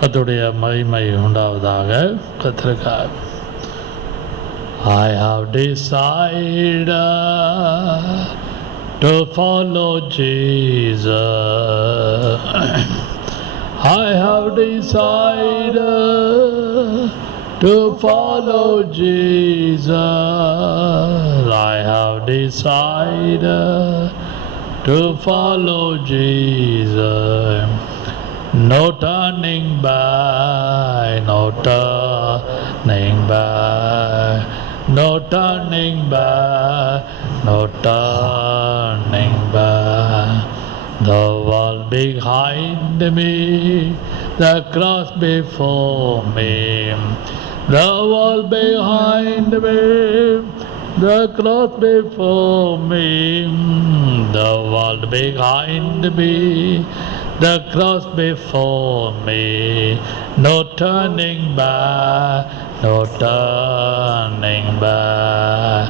கர்த்தருடைய மகிமை உண்டாவதாக. கர்த்தருக்காக I have decided to follow Jesus. I have decided to follow Jesus. I have decided to follow Jesus. No turning back, no turning back, no turning back, no turning back. The world behind me, the cross before me. The world behind me, the cross before me. The world behind me, the cross before me. No turning back, no turning back,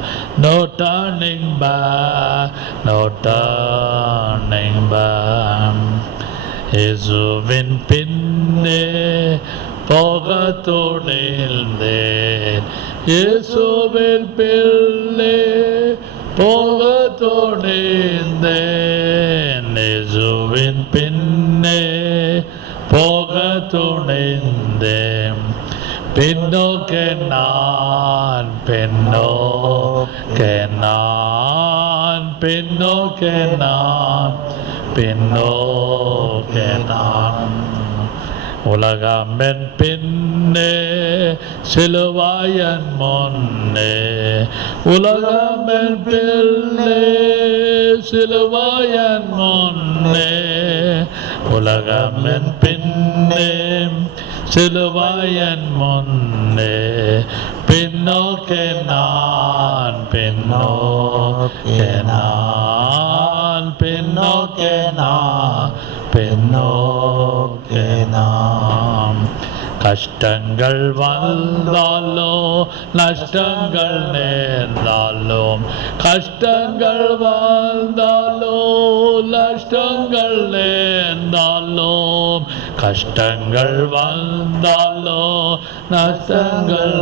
no turning back, no turning back. இயேசுவின் பின்னே போகத் துணிந்தேன், இயேசுவின் பின்னே போகத் துணிந்தேன், இயேசுவின் பின்னே போகத் துணிந்தேன். பின்னோக்கே நான், பின்னோக்கே நான், பின்னோக்கே நான், பின்னோக்கே நான். உலகமென் பின்னே சிலுவாயன் முன்னே, உலகமென் பின்னே சிலுவாயன் முன்னே, உலகமென் பின்னே சிலுவாயன் முன்னே. பின்னோக்கே நான், பின்னோக்கே நான், பின்னோக்கே நான், பின்னோக்கே நாம். கஷ்டங்கள் வந்தாலோ நஷ்டங்கள் நேர்ந்தாலும், கஷ்டங்கள் வந்தாலோ நஷ்டங்கள் நேர்ந்தாலும், கஷ்டங்கள் வந்தாலோ நஷ்டங்கள்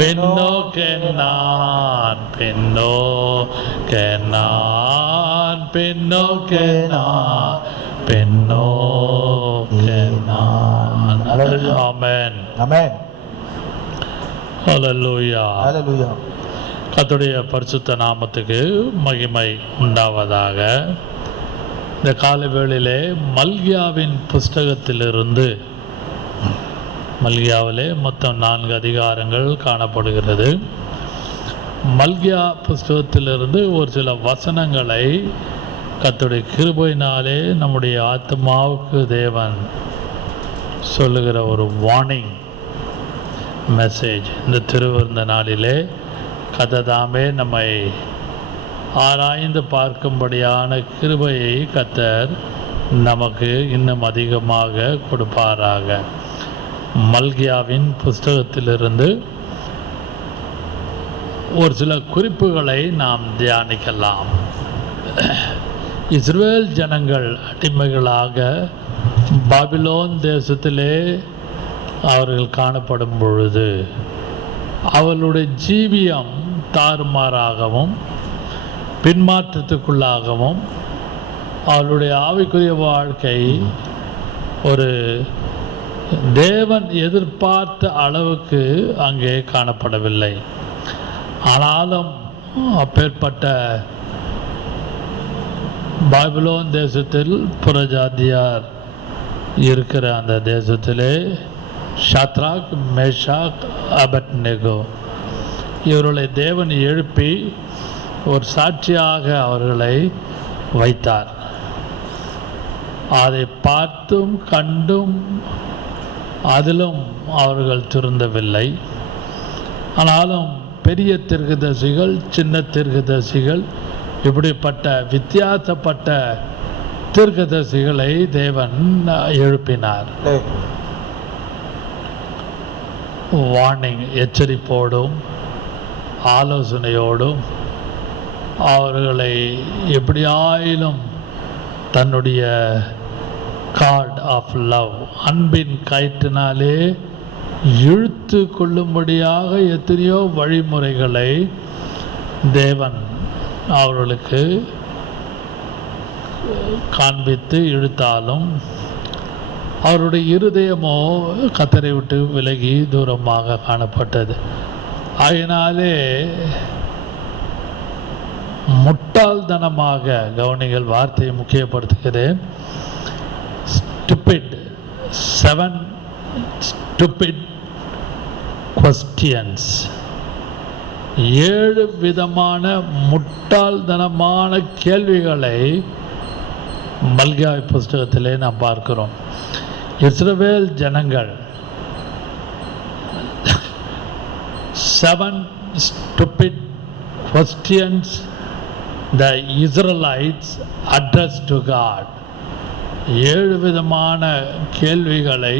பின்னோக்கே நான், பின்னோக்கே நான், பின்னோக்கே நான், பின்னோக்கே நான். ஆமென், ஆமென், ஹல்லேலூயா, ஹல்லேலூயா. கர்த்தருடைய பரிசுத்த நாமத்துக்கு மகிமை உண்டாவதாக. இந்த காலை வேளையிலே மல்கியாவின் புஸ்தகத்திலிருந்து, மல்கியாவிலே மொத்தம் 4 அதிகாரங்கள் காணப்படுகிறது. மல்கியா புஸ்தகத்திலிருந்து ஒரு சில வசனங்களை கர்த்தருடைய கிருபையினாலே நம்முடைய ஆத்மாவுக்கு தேவன் சொல்லுகிற ஒரு வார்னிங் மெசேஜ். இந்த திருவிருந்த நாளிலே கர்த்ததாமே நம்மை ஆராய்ந்து பார்க்கும்படியான கிருபையை கர்த்தர் நமக்கு இன்னும் அதிகமாக கொடுப்பாராக. மல்கியாவின் புஸ்தகத்திலிருந்து ஒரு சில குறிப்புகளை நாம் தியானிக்கலாம். இஸ்ரவேல் ஜனங்கள் அடிமைகளாக பாபிலோன் தேசத்திலே அவர்கள் காணப்படும் பொழுது அவர்களுடைய ஜீவியம் தாறுமாறாகவும் பின்மாற்றத்துக்குள்ளாகவும், அவர்களுடைய ஆவிக்குரிய வாழ்க்கை ஒரு தேவன் எதிர்பார்த்த அளவுக்கு அங்கே காணப்படவில்லை. ஆனாலும் அப்பேற்பட்ட பாபிலோன் தேசத்தில் புறஜாதியார் இருக்கிற அந்த தேசத்திலே ஷத்ராக், மேஷாக், அபத்நேகோ இவர்களை தேவன் எழுப்பி ஒரு சாட்சியாக அவர்களை வைத்தார். அதை பார்த்தும் கண்டும் அதிலும் அவர்கள் திருந்தவில்லை. ஆனாலும் பெரிய தீர்க்கதரிசிகள், சின்ன தீர்க்கதரிசிகள், இப்படிப்பட்ட வித்தியாசப்பட்ட தீர்க்கதரிசிகளை தேவன் எழுப்பினார். வார்னிங், எச்சரிப்போடும் ஆலோசனையோடும் அவர்களை எப்படியாயிலும் தன்னுடைய கார்ட் ஆஃப் லவ், அன்பின் கயிற்றினாலே இழுத்து கொள்ளும்படியாக எத்தனையோ வழிமுறைகளை தேவன் அவர்களுக்கு காண்பித்து இழுத்தாலும் அவருடைய இருதயமோ கர்த்தரை விட்டு விலகி தூரமாக காணப்பட்டது. அதனாலே முட்டாள்தனமாக, கவனிகள் வார்த்தையை முக்கியப்படுத்துகிறேன், stupid, 7 stupid questions, 7 விதமான முட்டாள்தனமான கேள்விகளை மல்கியா புஸ்தகத்திலே நாம் பார்க்கிறோம். இஸ்ரவேல் ஜனங்கள் 7 stupid questions the Israelites addressed to God. 7 விதமான கேள்விகளை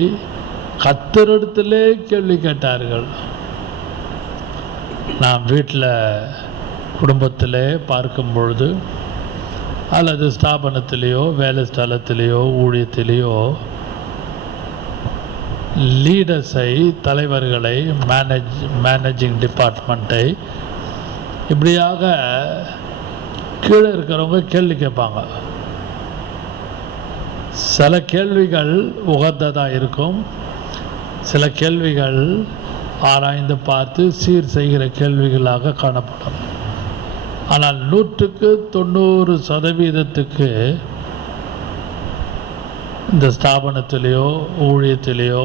கர்த்தரிடத்திலே கேள்வி கேட்டார்கள். நாம் வீட்டில் குடும்பத்திலே பார்க்கும் பொழுது அல்லது ஸ்தாபனத்திலேயோ வேலை ஸ்தலத்திலேயோ ஊழியத்திலேயோ லீடர்ஸை, தலைவர்களை, மேனேஜிங் டிபார்ட்மெண்ட்டை இப்படியாக கீழே இருக்கிறவங்க கேள்வி கேட்பாங்க. சில கேள்விகள் உகந்ததாக இருக்கும், சில கேள்விகள் ஆராய்ந்து பார்த்து சீர் செய்கிற கேள்விகளாக காணப்படும். ஆனால் 100% இந்த ஸ்தாபனத்திலேயோ ஊழியத்திலேயோ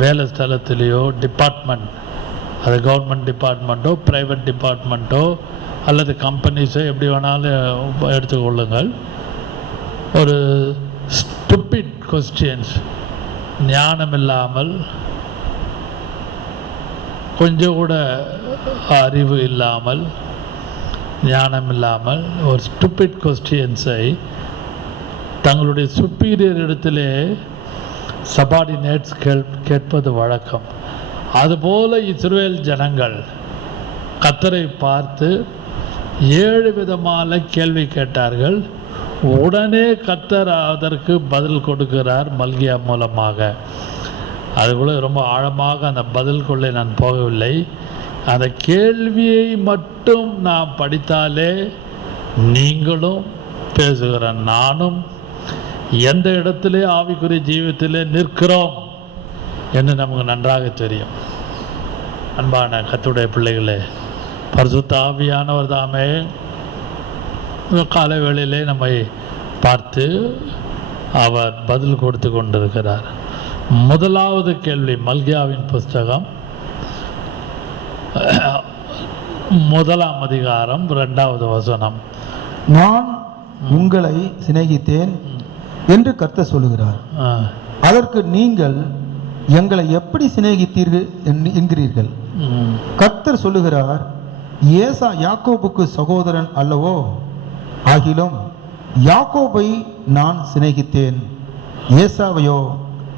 வேலை ஸ்தலத்திலேயோ டிபார்ட்மெண்ட், அது கவர்மெண்ட் டிபார்ட்மெண்ட்டோ ப்ரைவேட் டிபார்ட்மெண்ட்டோ அல்லது கம்பெனிஸோ எப்படி வேணாலும் எடுத்துக்கொள்ளுங்கள், ஒரு ஸ்டூபிட் கொஸ்டின்ஸ், ஞானம் இல்லாமல், கொஞ்சம் கூட அறிவு இல்லாமல், ஞானம் இல்லாமல் ஒரு ஸ்டூபிட் கொஸ்டின்ஸை தங்களுடைய சுப்பீரியர் இடத்திலே சபார்டினேட்ஸ் கேட்பது வழக்கம். அதுபோல இஸ்ரவேல் ஜனங்கள் கர்த்தரை பார்த்து 7 விதமான கேள்வி கேட்டார்கள். உடனே கர்த்தர் அதற்கு பதில் கொடுக்கிறார் மல்கியா மூலமாக. அதுபோல ரொம்ப ஆழமாக அந்த பதில்குள்ளே நான் போகவில்லை. அந்த கேள்வியை மட்டும் நாம் படித்தாலே நீங்களும் பேசுகிற நானும் எந்த இடத்திலே ஆவிக்குரிய ஜீவியத்திலே நிற்கிறோம் என்று நமக்கு நன்றாக தெரியும். அன்பான கர்த்தருடைய பிள்ளைகளே, பரிசுத்த ஆவியானவர் தாமே காலை வேளையிலே நம்மை பார்த்து அவர் பதில் கொடுத்து கொண்டிருக்கிறார். முதலாவது கேள்வி, மல்கியாவின் புஸ்தகம் 1ஆம் அதிகாரம் 2வது வசனம். நான் உங்களை சிநேகித்தேன் என்று கர்த்தர் சொல்லுகிறார். அதற்கு நீங்கள் எங்களை எப்படி சிநேகித்தீர்கள் என்கிறீர்கள். கர்த்தர் சொல்லுகிறார், ஏசா யாக்கோபுக்கு சகோதரன் அல்லவோ? ஆகிலும் யாக்கோபை நான் சிநேகித்தேன், ஏசாவையோ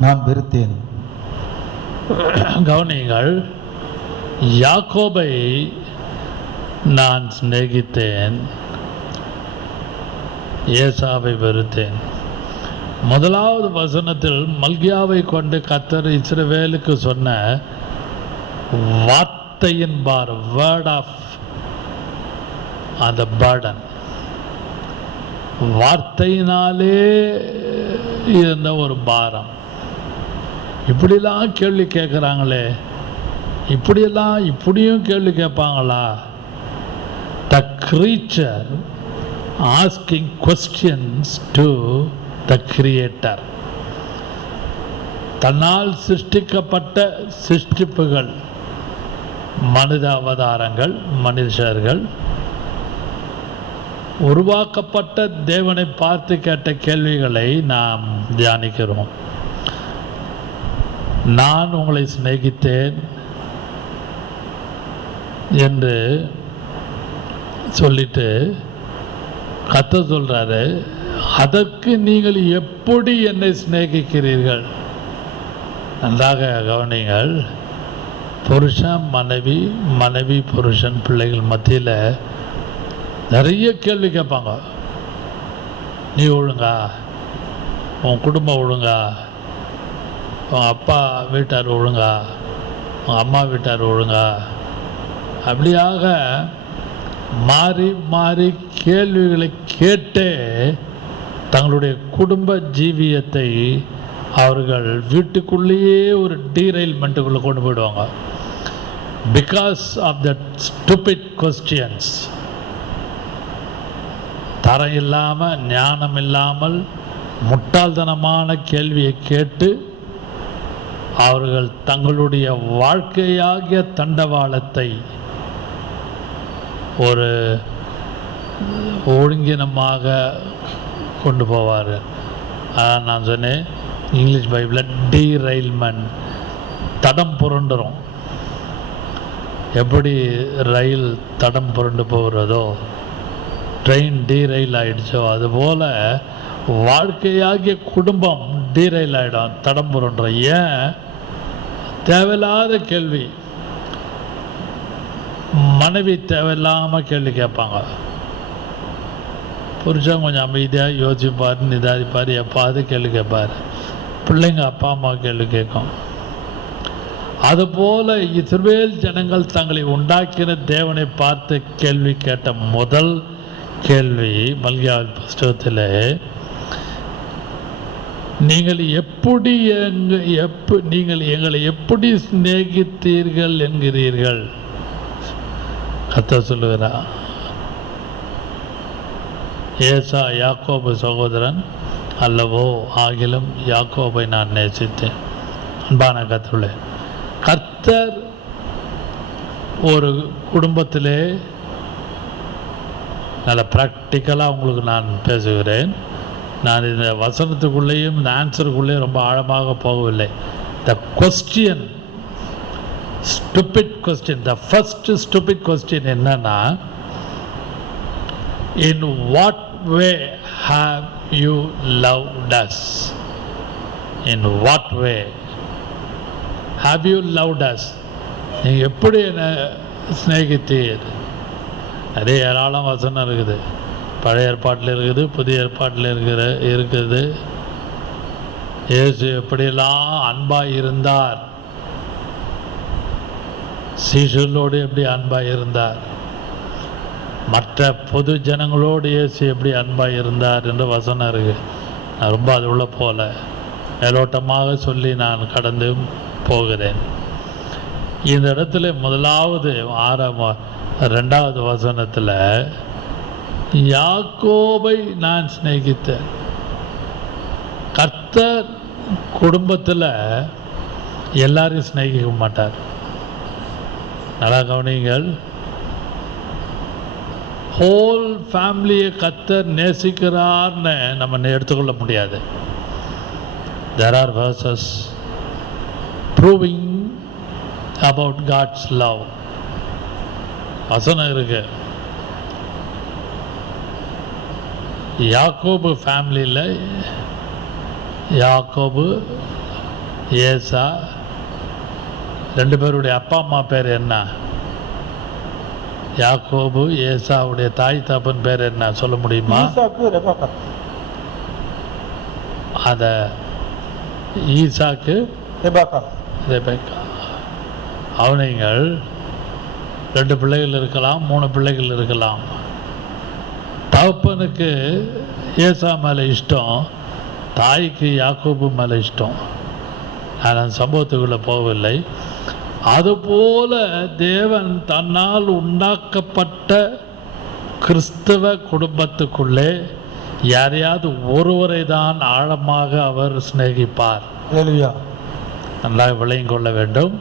நான் வெறுத்தேன். கவனிங்கள், யாக்கோபை நான் சிநேகித்தேன், ஏசாவை வெறுத்தேன். முதலாவது வசனத்தில் மல்கியாவை கொண்டு கர்த்தர் இஸ்ரவேலுக்கு சொன்ன வார்த்தையின் பார், வேர்ட் ஆஃப் அந்த பர்டன், வார்த்தையினாலே இருந்த ஒரு பாரம். இப்படிலாம் கேள்வி கேட்குறாங்களே, இப்படியும் கேள்வி கேட்பாங்களா? த creature asking questions to the creator. தன்னால் சிருஷ்டிக்கப்பட்ட சிருஷ்டிப்புகள், மனித அவதாரங்கள், மனுஷர்கள் உருவாக்கப்பட்ட தேவனை பார்த்து கேட்ட கேள்விகளை நாம் தியானிக்கிறோம். நான் உங்களை சிநேகித்தேன் என்று சொல்லிட்டு கர்த்தர் சொல்றாரு, அதற்கு நீங்கள் எப்படி என்னை சிநேகிக்கிறீர்கள்? நன்றாக கவனிங்கள். புருஷன் மனைவி, மனைவி புருஷன், பிள்ளைகள் மத்தியில் நிறைய கேள்வி கேட்பாங்க. நீ ஒழுங்கா, உன் குடும்பம் ஒழுங்கா, உன் அப்பா வீட்டார் ஒழுங்கா, உன் அம்மா வீட்டார் ஒழுங்கா, அப்படியாக மாறி மாறி கேள்விகளை கேட்டே தங்களுடைய குடும்ப ஜீவியத்தை அவர்கள் வீட்டுக்குள்ளேயே ஒரு டீரைல்மெண்ட்டுக்குள்ளே கொண்டு போயிடுவாங்க. Because of that stupid questions. தரம் இல்லாமல், ஞானம் இல்லாமல், முட்டாள்தனமான கேள்வியை கேட்டு அவர்கள் தங்களுடைய வாழ்க்கையாகிய தண்டவாளத்தை ஒரு ஒழுங்கினமாக கொண்டு போவார். அதான் நான் சொன்னேன், இங்கிலீஷ் பைபிளில் டீரைல்மெண்ட், தடம் புரண்டுரும். எப்படி ரயில் தடம் புரண்டு போகிறதோ, ட்ரெயின் டீரைல் ஆகிடுச்சோ, அதுபோல் வாழ்க்கையாகிய குடும்பம் டீரைல் ஆகிடும், தடம் புரண்டுற. ஏன்? தேவையில்லாத கேள்வி. மனைவி தேவையில்லாமல் கேள்வி கேட்பாங்க, புருஷன் கொஞ்சம் அமைதியாக யோசிப்பார், நிதானிப்பார், எப்பாவது கேள்வி கேட்பார். பிள்ளைங்க அப்பா அம்மா கேள்வி கேட்கும். அதுபோல் இஸ்ரவேல் ஜனங்கள் தங்களை உண்டாக்கின தேவனை பார்த்து கேள்வி கேட்ட முதல் கேள்வி மல்கியாவின் புஸ்தகத்தில், நீங்கள் எங்களை எப்படி சிநேகித்தீர்கள் என்கிறீர்கள்? கர்த்தர் சொல்லுகிறார், ஏசா யாக்கோபு சகோதரன் அல்லவோ, ஆகிலும் யாக்கோபை நான் நேசித்தேன். அன்பான கர்த்தர்களே, கர்த்தர் ஒரு குடும்பத்திலே, நல்ல ப்ராக்டிக்கலாக உங்களுக்கு நான் பேசுகிறேன். நான் இந்த வசனத்துக்குள்ளேயும் இந்த ஆன்சருக்குள்ளேயும் ரொம்ப ஆழமாக போகவில்லை. The question, stupid question, the first stupid question என்னன்னா, in what way have you loved us? In what way have you loved us? நீங்கள் எப்படி என்னை சிநேகித்தீர்? நிறைய ஏராளம் வசனம் இருக்குது. பழைய ஏற்பாட்டில் இருக்குது, புதிய ஏற்பாட்டில் இருக்குது. இயேசு எப்படியெல்லாம் அன்பாக இருந்தார், சீஷர்களோடு எப்படி அன்பாக இருந்தார், மற்ற பொது ஜனங்களோடு இயேசு எப்படி அன்பாக இருந்தார் என்ற வசனம் இருக்குது. நான் ரொம்ப அது உள்ள போல மேலோட்டமாக சொல்லி நான் கடந்து போகிறேன். இந்த இடத்துல முதலாவது 2வது வசனத்தில் யாக்கோபை நான் சிநேகித்தேன். கர்த்தர் குடும்பத்தில் எல்லாரையும் சிநேகிக்க மாட்டார். நல்லா கவனிங்கள். ஹோல் ஃபேமிலியை கர்த்தர் நேசிக்கிறார்னு நம்ம எடுத்துக்கொள்ள முடியாது. There are verses proving about God's love. வசனம் இருக்கு. யாக்கோபு ஃபேமிலியில் யாக்கோபு, ஏசா, 2 பேருடைய அப்பா அம்மா பேர் என்ன? யாக்கோபு, ஏசாவுடைய தாய் தகப்பன் பேர் என்ன சொல்ல முடியுமா? அத ஈசாக்கு, ரெபெக்கா. அவனைகள் 2 பிள்ளைகள் இருக்கலாம், 3 பிள்ளைகள் இருக்கலாம். தகப்பனுக்கு ஏசா மேலே இஷ்டம், தாய்க்கு யாக்கோபு மேலே இஷ்டம். நான் சம்பவத்துக்குள்ளே போகவில்லை. அதுபோல தேவன் தன்னால் உண்டாக்கப்பட்ட கிறிஸ்தவ குடும்பத்துக்குள்ளே யாரையாவது ஒருவரை தான் ஆழமாக அவர் சிநேகிப்பார். நல்லா விளங்கிக் கொள்ள வேண்டும்.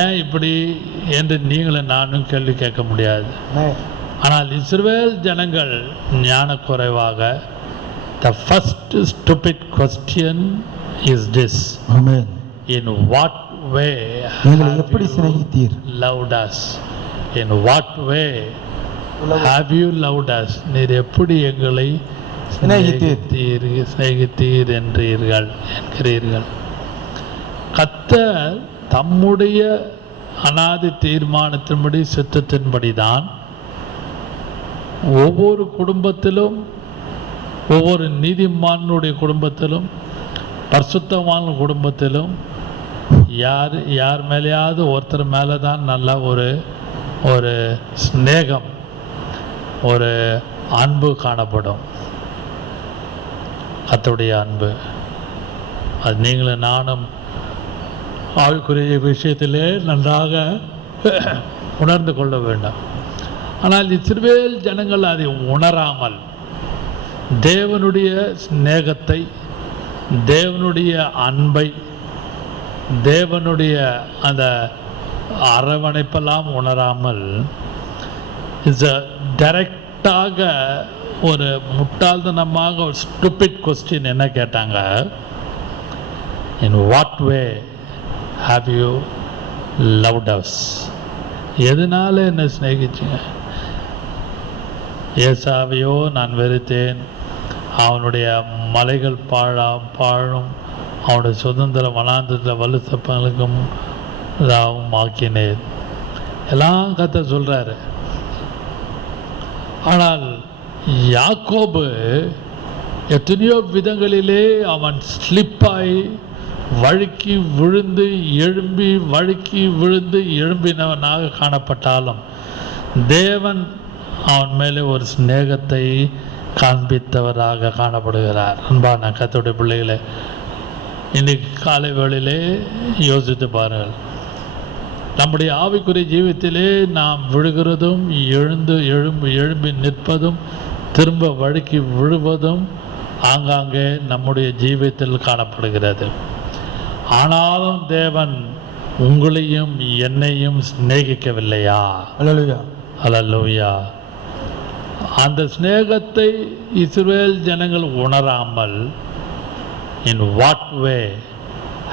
ஏன் இப்படி என்று நீங்களும் நானும் கேள்வி கேட்க முடியாது. ஆனால் இஸ்ரவேல் ஜனங்கள் ஞான குறைவாக, the first stupid question is this. Amen. In what way எப்படி சிநேகித்தீர்? Loved us. In what way have you loved us? நீர் எப்படி எங்களை சிநேகித்தீர் என்கிறீர்கள். கர்த்தர் தம்முடைய அநாதி தீர்மானத்தின்படி, சித்தத்தின்படி தான் ஒவ்வொரு குடும்பத்திலும், ஒவ்வொரு நீதிமானுடைய குடும்பத்திலும், பரிசுத்தமான குடும்பத்திலும் யார் மேலேயாவது ஒருத்தர் மேலே தான் நல்ல ஒரு ஸ்நேகம், ஒரு அன்பு காணப்படும். கர்த்தருடைய அன்பு அது நீங்களும் நானும் ஆவிக்குரிய விஷயத்திலே நன்றாக உணர்ந்து கொள்ள வேண்டும். ஆனால் இஸ்ரவேல் ஜனங்கள் அதை உணராமல் தேவனுடைய ஸ்நேகத்தை, தேவனுடைய அன்பை, தேவனுடைய அந்த அரவணைப்பெல்லாம் உணராமல் டைரக்டாக ஒரு முட்டாள்தனமாக ஒரு ஸ்டூபிட் கொஸ்டின் என்ன கேட்டாங்க, in what way have you loved us? எதனால என்ன சிநேகிச்சிங்க? ஏசாவையோ நான் வெறுத்தேன், அவனுடைய மலைகள் பாழும், அவனுடைய சுதந்திர வனாந்தரத்தில் வலுசப்பங்களுக்கும் இதாகவும் ஆக்கினேன். எல்லாம் கர்த்தர் சொல்கிறாரு. ஆனால் யாக்கோபு எத்தனையோ விதங்களிலே அவன் ஸ்லிப்பாய் வழுக்கி விழுந்து எழும்பி, வழுக்கி விழுந்து எழும்பினவனாக காணப்பட்டாலும் தேவன் அவன் மேலே ஒரு ஸ்நேகத்தை காண்பித்தவராக காணப்படுகிறார். அன்பான கர்த்தருடைய பிள்ளைகளே, இன்னைக்கு காலை வேளையிலே யோசித்து பாருங்கள். நம்முடைய ஆவிக்குரிய ஜீவித்திலே நாம் விழுகிறதும், எழும்பி நிற்பதும், திரும்ப வழுக்கி விழுவதும் ஆங்காங்கே நம்முடைய ஜீவியத்தில் காணப்படுகிறது. ஆனாலும் தேவன் உங்களையும் என்னையும் சிநேகிக்கவில்லையா? அல்லேலூயா, அல்லேலூயா. அந்த சிநேகத்தை இஸ்ரவேல் ஜனங்கள் உணராமல் in what way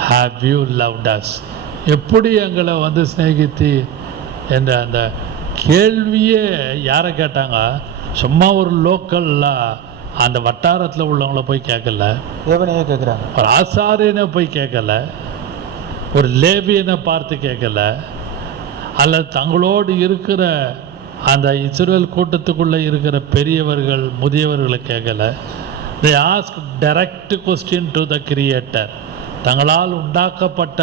have you loved us? எப்படி எங்களை சிநேகித்து என்ற அந்த கேள்வியே யாரை கேட்டாங்க? சும்மா ஒரு லோக்கலில் அந்த வட்டாரத்தில் உள்ளவங்கள போய் கேட்கல, தேவனையே கேட்குறாங்க. ஒரு ஆசாரியனை போய் கேட்கல, ஒரு லேவியனை பார்த்து கேட்கல, அல்லது தங்களோடு இருக்கிற அந்த இஸ்ரவேல் கூட்டத்துக்குள்ளே இருக்கிற பெரியவர்கள் முதியவர்களை கேட்கல. they asked direct question to the creator. தங்களால் உண்டாக்கப்பட்ட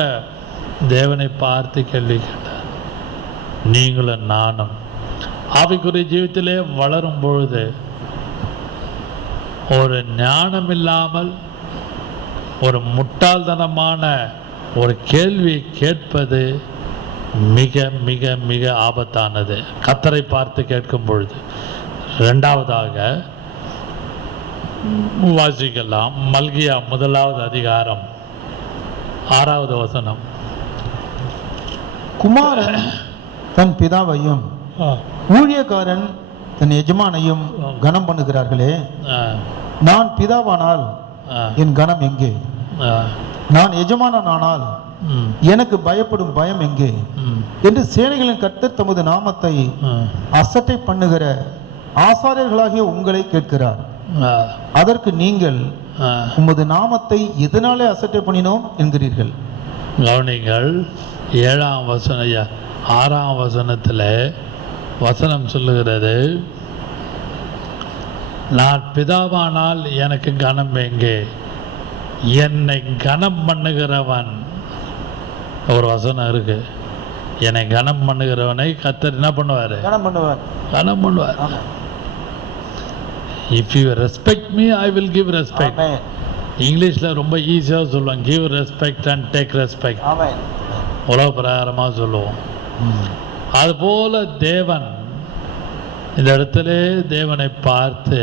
தேவனை பார்த்து கேள்வி கேட்டார். நீங்களும் நானும் ஆவிக்குரிய ஜீவித்திலே வளரும் பொழுது ஒரு ஞானம் இல்லாமல் ஒரு முட்டாள்தனமான ஒரு கேள்வியை கேட்பது மிக மிக மிக ஆபத்தானது. கர்த்தரை பார்த்து கேட்கும் பொழுது. இரண்டாவதாக வாசிக்கலாம், மல்கியா 1வது அதிகாரம் 6வது வசனம். குமாரன் தன் பிதாவையும் ஊழியக்காரன் தன் எஜமானையும் கனம் பண்ணுகிறார்களே, நான் பிதாவானால் என் கனம் எங்கே? நான் எஜமானானால் எனக்கு பயப்படும் பயம் எங்கே? என்று சேனைகளின் கர்த்தர் தமது நாமத்தை அசட்டை பண்ணுகிற ஆசாரியர்களாகிய உங்களை கேட்கிறார். அதற்கு நீங்கள் உமது நாமத்தை எதனாலே அசட்டை பண்ணினோம் என்கிறீர்கள். கவனிங்கள், 7ஆம் வசனம் 6ஆம் வசனத்தில் வசனம் சொல்லுகிறது, நான் பிதாவானால் எனக்கு கனம் எங்கே? என்னை கனம் பண்ணுகிறவன். ஒரு வசனம் இருக்கு, என்னை கனம் பண்ணுகிறவனை கர்த்தர் என்ன பண்ணுவார்? கனம் பண்ணுவார். If you respect me I will give respect. இங்கிலீஷில் ரொம்ப ஈஸியாக சொல்லுவாங்க, give respect and take respect. உலக பிரகாரமாக சொல்லுவோம். அதுபோல தேவன் இந்த இடத்துல தேவனை பார்த்து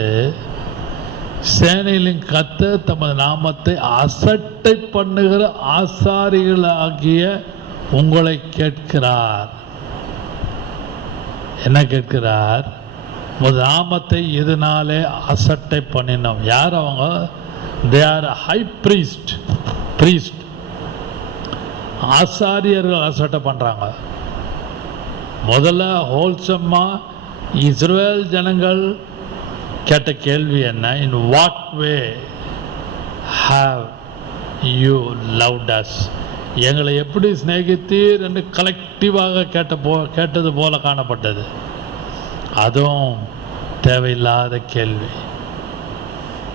சேனைகளின் கர்த்தர் தமது நாமத்தை அசட்டை பண்ணுகிற ஆசாரிகளாகிய உங்களை கேட்கிறார். என்ன கேட்கிறார்? உமது நாமத்தை எதனாலே அசட்டை பண்ணினோம்? யார் அவங்க? They are high priest. ஆசாரியர்கள் அசட்டை பண்ணுறாங்க. முதல்ல ஹோல்சம்மா இஸ்ரவேல் ஜனங்கள் கேட்ட கேள்வி என்ன? In what way have you loved us? எங்களை எப்படி சிநேகித்தீர் என்று கலெக்டிவாக கேட்டது போல காணப்பட்டது. அதுவும் தேவையில்லாத கேள்வி.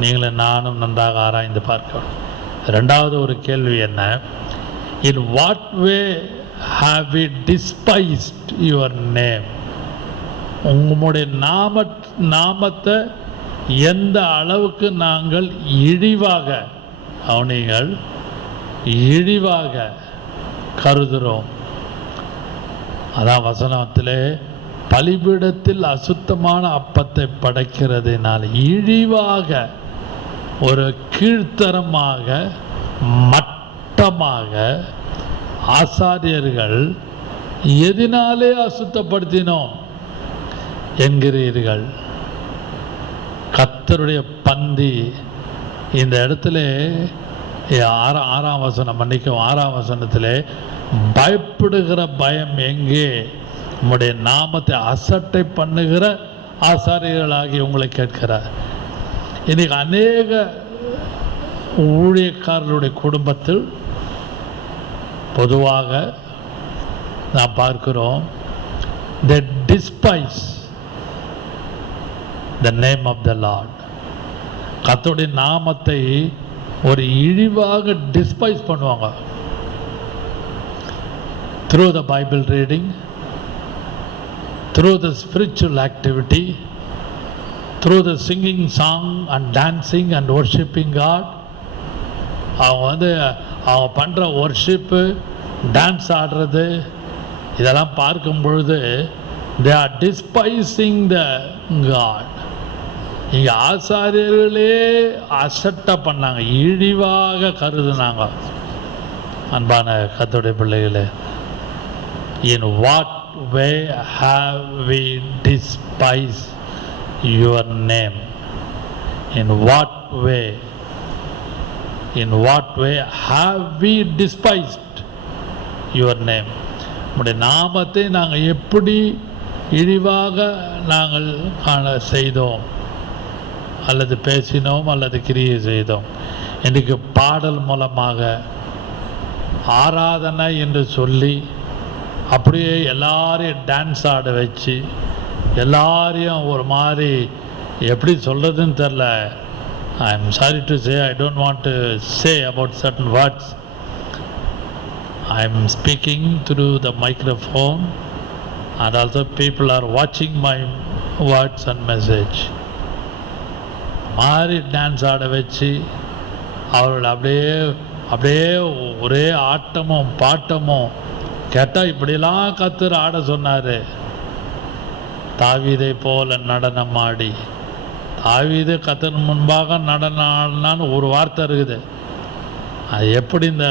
நீங்களும் நானும் நன்றாக ஆராய்ந்து பார்க்கணும். ரெண்டாவது ஒரு கேள்வி என்ன? In what way have we despised your name? உங்களுடைய நாமத்தை எந்த அளவுக்கு நாங்கள் இழிவாக அவனிகள் இழிவாக கருதுகிறோம். அதான் வசனத்திலே பலிபீடத்தில் அசுத்தமான அப்பத்தை படைக்கிறதுனால இழிவாக, ஒரு கீழ்த்தரமாக, மட்டமாக ஆசாரியர்கள் எதினாலே அசுத்தப்படுத்தினோம் என்கிறீர்கள். கர்த்தருடைய பந்தி இந்த இடத்துல ஆறாம் வசனம், மன்னிக்கும், 6ஆம் வசனத்திலே பயப்படுகிற பயம் எங்கே? உம்முடைய நாமத்தை அசட்டை பண்ணுகிற ஆசாரியர்களாகி உங்களை கேட்கிறார். இன்னைக்கு அநேக ஊழியக்காரர்களுடைய குடும்பத்தில் பொதுவாக நாம் பார்க்கிறோம், they despise the name of the Lord. கர்த்தருடைய நாமத்தை ஒரு இழிவாக டிஸ்பைஸ் பண்ணுவாங்க. through the Bible reading, through the spiritual activity, through the singing song and dancing and worshiping God. அவங்க பண்ணுற ஒர்ஷிப்பு, டான்ஸ் ஆடுறது, இதெல்லாம் பார்க்கும் பொழுது they are despising the God. இங்கே ஆசாரியர்களே அசட்டை பண்ணாங்க, இழிவாக கருதுனாங்க. அன்பான கர்த்தருடைய பிள்ளைகளே, in what way have we despised your name? In what way have we despised your name? உம்முடைய நாமத்தை நாங்கள் எப்படி இழிவாக நாங்கள் செய்தோம், அல்லது பேசினோம், அல்லது கிரியை செய்தோம். இன்றைக்கு பாடல் மூலமாக ஆராதனை என்று சொல்லி அப்படியே எல்லாரையும் டான்ஸ் ஆட வச்சு, எல்லாரையும் ஒரு மாதிரி எப்படி சொல்கிறதுன்னு தெரில. I am sorry to say, I don't want to say about certain words. I am speaking through the microphone and also people are வாட்சிங் மை வேர்ட்ஸ் அண்ட் மெசேஜ். மாதிரி டான்ஸ் ஆட வச்சு அவர்கள் அப்படியே ஒரே ஆட்டமும் பாட்டமும். கேட்டால் இப்படிலாம் கர்த்தர் ஆட சொன்னார். தாவீதை போல நடனம் ஆடி, தாவீது கர்த்தர் முன்பாக நடனம் ஆடினான்னு ஒரு வார்த்தை இருக்குது. அது எப்படி இந்த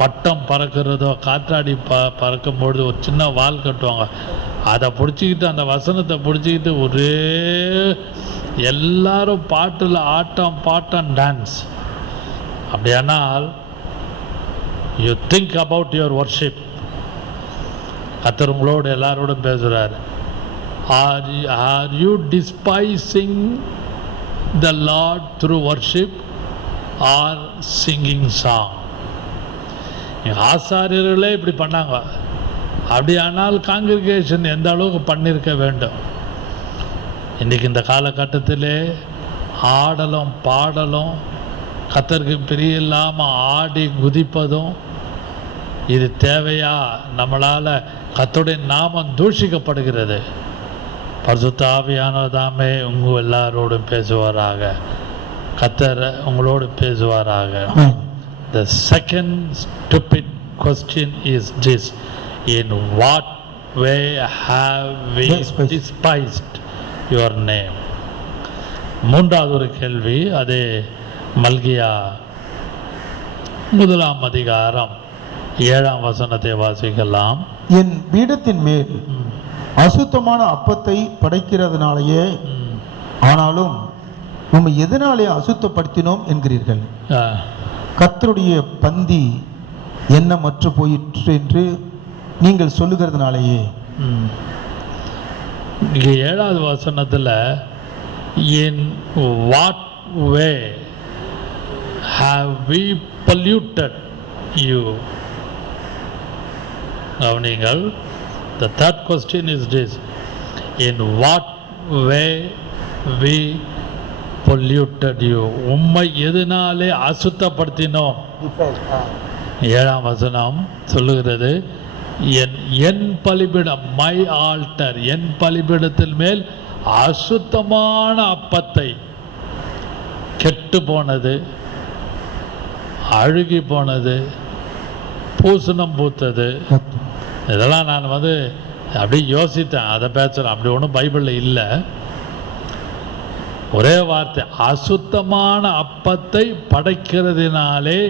பட்டம் பறக்கிறதோ, காற்றாடி பறக்கும் பொழுது ஒரு சின்ன வால் கட்டுவாங்க, அதை பிடிச்சிக்கிட்டு, அந்த வசனத்தை பிடிச்சிக்கிட்டு ஒரே எல்லாரும் பாட்டில் ஆட்டம் பாட்டம் டான்ஸ். அப்படியானால் you think about your worship. கர்த்தர் உங்களோடு எல்லாரோடும் பேசுகிறார். Are you despising the Lord through worship or singing song? ஆசாரியர்களே இப்படி பண்ணாங்க. அப்படியானால் காங்கிரிகேஷன் எந்த அளவுக்கு பண்ணியிருக்க வேண்டும்? இன்றைக்கி இந்த காலகட்டத்திலே ஆடலும் பாடலும், கர்த்தருக்கு பிரிய இல்லாமல் ஆடி குதிப்பதும், இது தேவையா? நம்மளால் கர்த்தருடைய நாமம் தூஷிக்கப்படுகிறது. பரிசுத்த ஆவியானவர் தாமே உங்கள் எல்லாரோடும் பேசுவாராக. கர்த்தர் உங்களோடு பேசுவாராக. The second stupid question is this: in what way have we despised your name? மூன்றாவது ஒரு கேள்வி, அதே மல்கியா 1ஆம் அதிகாரம் 7ஆம் வசனத்தை வாசிக்கலாம். என் பீடத்தின் மேல் அசுத்தமான அப்பத்தை படைக்கிறதுனாலேயே, ஆனாலும் உம்மை எதனாலே அசுத்தப்படுத்தினோம் என்கிறீர்கள். கர்த்தருடைய பந்தி எண்ணமற்று போயிற்று என்று நீங்கள் சொல்லுகிறதுனாலேயே. இங்கே 7வது வசனத்தில் in what way have we polluted you? கவனிங்கள். The third question is this: in what way we polluted you? உம்மை எதனாலே அசுத்தப்படுத்தினோம்? 7ஆம் வசனம் சொல்லுகிறது, என் பலிபீடம், மை ஆல்டர், என் பலிபீடத்தின் மேல் அசுத்தமான அப்பத்தை, கெட்டு போனது, அழுகி போனது, பூசணம் பூத்தது, இதெல்லாம் நான் அப்படியே யோசித்தேன், அதை பேசுகிறேன். அப்படி ஒன்றும் பைபிளில் இல்லை. ஒரே வார்த்தை, அசுத்தமான அப்பத்தை படைக்கிறதுனாலே.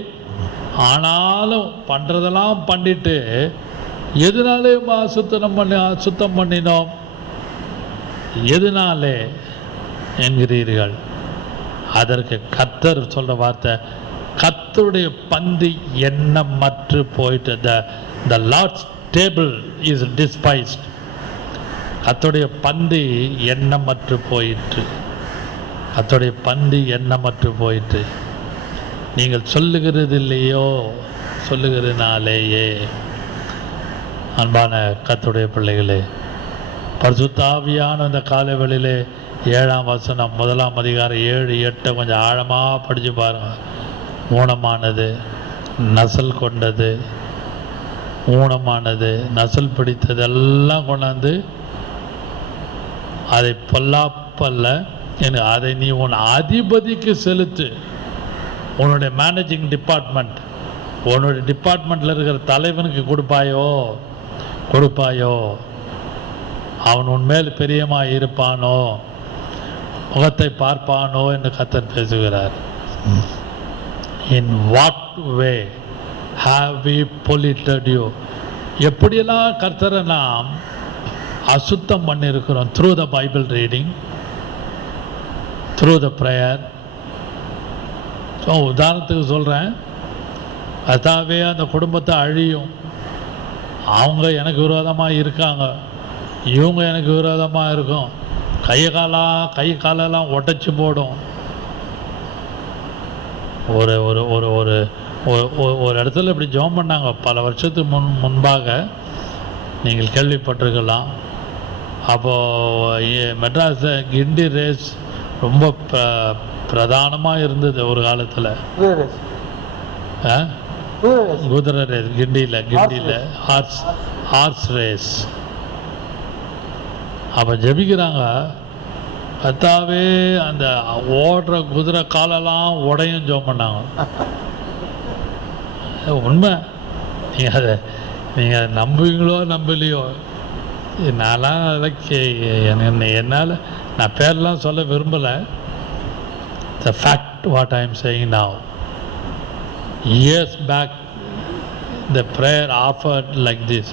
ஆனாலும் பண்ணுறதெல்லாம் பண்ணிட்டு எதனாலே அசுத்தம் பண்ணினோம்? எதனாலே என்கிறீர்கள்? அதற்கு கர்த்தர் சொல்ற வார்த்தை, கர்த்தருடைய பந்தி எண்ணமற்று போயிட்டு. The Lord's table is despised. கர்த்தருடைய பந்தி எண்ணமற்று போயிற்று. கர்த்தருடைய பந்தி எண்ணமற்று போயிற்று. நீங்கள் சொல்லுகிறது இல்லையோ, சொல்லுகிறதுனாலேயே. அன்பான கர்த்தருடைய பிள்ளைகளே, பரிசுத்த ஆவியான இந்த காலைவெளியிலே 7ஆம் வசனம் 1ஆம் அதிகாரம் 7, 8 கொஞ்சம் ஆழமாக படித்து பாருங்கள். ஊனமானது, நசல் கொண்டது, ஊனமானது, நசல் பிடித்தது எல்லாம் கொண்டாந்து அதை பொல்லாப்பல்ல, அதை நீ உன் அதிபதிக்கு செலுத்து. உன்னுடைய மேனேஜிங் டிபார்ட்மெண்ட், உன்னுடைய டிபார்ட்மெண்ட்டில் இருக்கிற தலைவனுக்கு கொடுப்பாயோ, அவன் உன்மேல் பிரியமாக இருப்பானோ, முகத்தை பார்ப்பானோ என்று கர்த்தர் பேசுகிறார். In what way have we polluted you? எப்படியெல்லாம் கர்த்தரை நாம் அசுத்தம் பண்ணியிருக்கிறோம். Through the Bible reading, through the prayer. உதாரணத்துக்கு சொல்கிறேன், அதாவே அந்த குடும்பத்தை அழியும். அவங்க எனக்கு விரோதமாக இருக்காங்க, இவங்க எனக்கு விரோதமாக இருக்கும், கை காலெல்லாம் உடைச்சி போடும். ஒரு ஒரு ஒரு ஒரு ஒரு இடத்துல இப்படி ஜெபம் பண்ணாங்க பல வருஷத்துக்கு முன்பாக, நீங்கள் கேள்விப்பட்டிருக்கலாம். அப்போது மெட்ராஸில் கிண்டி ரேஸ் ரொம்ப பிரதானமாக இருந்தது ஒரு காலத்தில். குதிரை ரேஸ், கிண்டியில் ஹார்ஸ் ரேஸ். அப்போ ஜெபிக்கிறாங்க, கர்த்தாவே அந்த ஓடுற குதிரை காலெல்லாம் உடையும் ஜெபம் பண்ணாங்க. உண்மை. நீங்கள் நம்புவீங்களோ நம்பலையோ, நான்லாம் அதெல்லாம் என்னால் நான் பேரெலாம் சொல்ல விரும்பலை. The fact what I am saying now. Years back the prayer offered like this.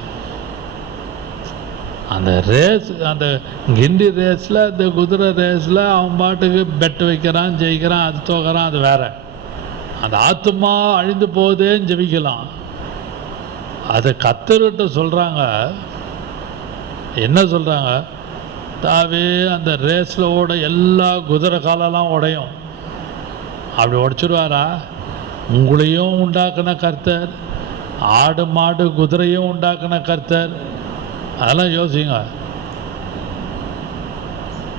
அந்த ரேஸ், அந்த கிண்டி ரேஸில், அந்த குதிரை ரேஸில் அவன் பாட்டுக்கு பெட்டு வைக்கிறான், ஜெயிக்கிறான், அது தோக்கிறான், அது வேற. அந்த ஆத்துமா அழிந்து போகுதேன்னு ஜெபிக்கலாம். அதை கர்த்தர்கிட்ட சொல்கிறாங்க. என்ன சொல்கிறாங்க? தாவே அந்த ரேஸில் ஓட எல்லா குதிரை காலெல்லாம் உடையும். அப்படி உடைச்சிடுவாரா? உங்களையும் உண்டாக்குன கர்த்தர், ஆடு மாடு குதிரையும் உண்டாக்குன கர்த்தர். அதெல்லாம் யோசிங்க.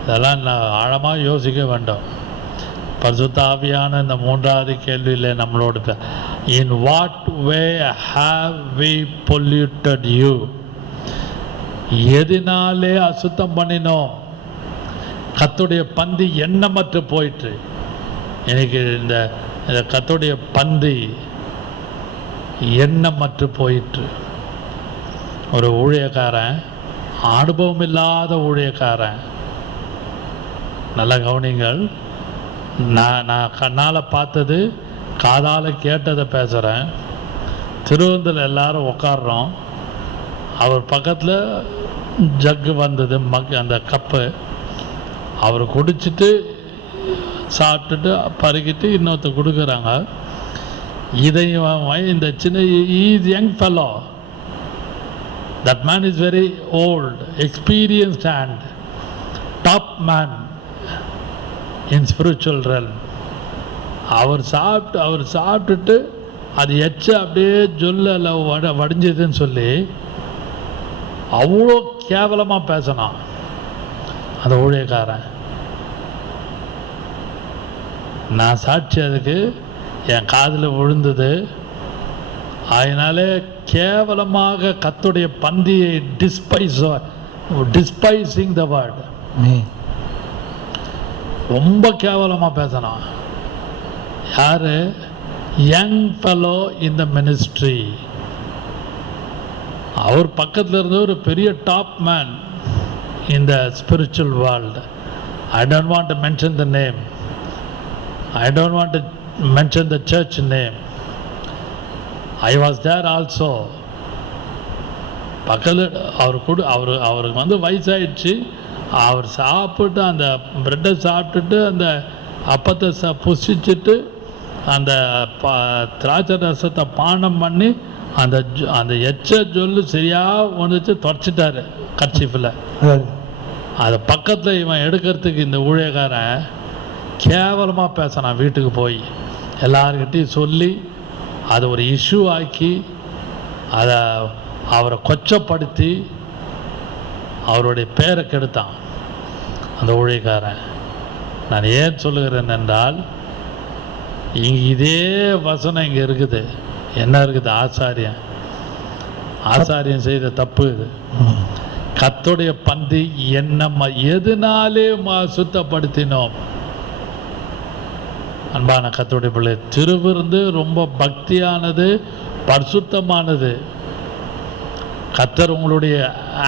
இதெல்லாம் நான் ஆழமாக யோசிக்க வேண்டும். பரிசுத்த ஆவியான இந்த 3வது கேள்வியில் நம்மளோட, in what way have we polluted you? எதினாலே அசுத்தம் பண்ணினோம்? கர்த்தருடைய பந்தி எண்ணமற்று போயிற்று. எனக்கு இந்த கர்த்தருடைய பந்தி எண்ணமற்று போயிற்று. ஒரு ஊழியக்காரன், அனுபவம் இல்லாத ஊழியக்காரன், நல்லா கவனிங்கள். நான் கண்ணால் பார்த்தது, காதால் கேட்டதை பேசுகிறேன். திருவந்தில் எல்லாரும் உட்காடுறோம். அவர் பக்கத்தில் ஜக்கு வந்தது, அந்த கப்பு. அவர் குடிச்சிட்டு சாப்பிட்டுட்டு பருகிட்டு இன்னொருத்த கொடுக்குறாங்க. இதையும் இந்த சின்ன is young fellow, that man is very old, experienced and top man in spiritual realm. அவர் சாப்பிட்டுட்டு அது எச்ச அப்படியே ஜொல்ல வடிஞ்சதுன்னு சொல்லி அவ்வளோ கேவலமாக பேசினான். அந்த ஊழியக்காரன். நான் சாட்சி, அதுக்கு என் காதில் விழுந்தது. அதனாலே கேவலமாக கர்த்தருடைய பந்தியை டிஸ்பைசிங் த வேர்ட், ரொம்ப கேவலமாக பேசணும். யாரு? Young fellow in the ministry. அவர் பக்கத்தில் இருந்த ஒரு பெரிய top man in the spiritual world. I don't want to mention the name, I don't want to mention the church name. I was there also. பக்கத்தில் அவருக்கு வந்து வயசாயிடுச்சு. அவர் சாப்பிட்டு அந்த பிரெட்டை சாப்பிட்டுட்டு அந்த அப்பத்தை புசிச்சுட்டு அந்த திராட்சை ரசத்தை பானம் பண்ணி அந்த எச்ச சொல்லு சரியாக வந்துச்சு, தொடச்சிட்டாரு கர்ச்சீஃபில். அதை பக்கத்தில் இவன் எடுக்கிறதுக்கு இந்த ஊழியக்காரன் கேவலமாக பேசினான். வீட்டுக்கு போய் எல்லார்கிட்டையும் சொல்லி அதை ஒரு இஷ்யூ ஆக்கி அதை அவரை கொச்சப்படுத்தி அவருடைய பேரை கெடுத்தான் அந்த ஊழியக்காரன். நான் ஏன் சொல்லுகிறேன் என்றால், இங்கே இதே வசனம் இங்கே இருக்குது. என்ன இருக்குது? ஆசாரியன் செய்த தப்பு இது. கர்த்தருடைய பந்தி என்ன எதனாலே சுத்தப்படுத்தினோம்? அன்பான கர்த்தருடைய பிள்ளை, திருவிருந்து ரொம்ப பக்தியானது, பரிசுத்தமானது. கர்த்தர் உங்களுடைய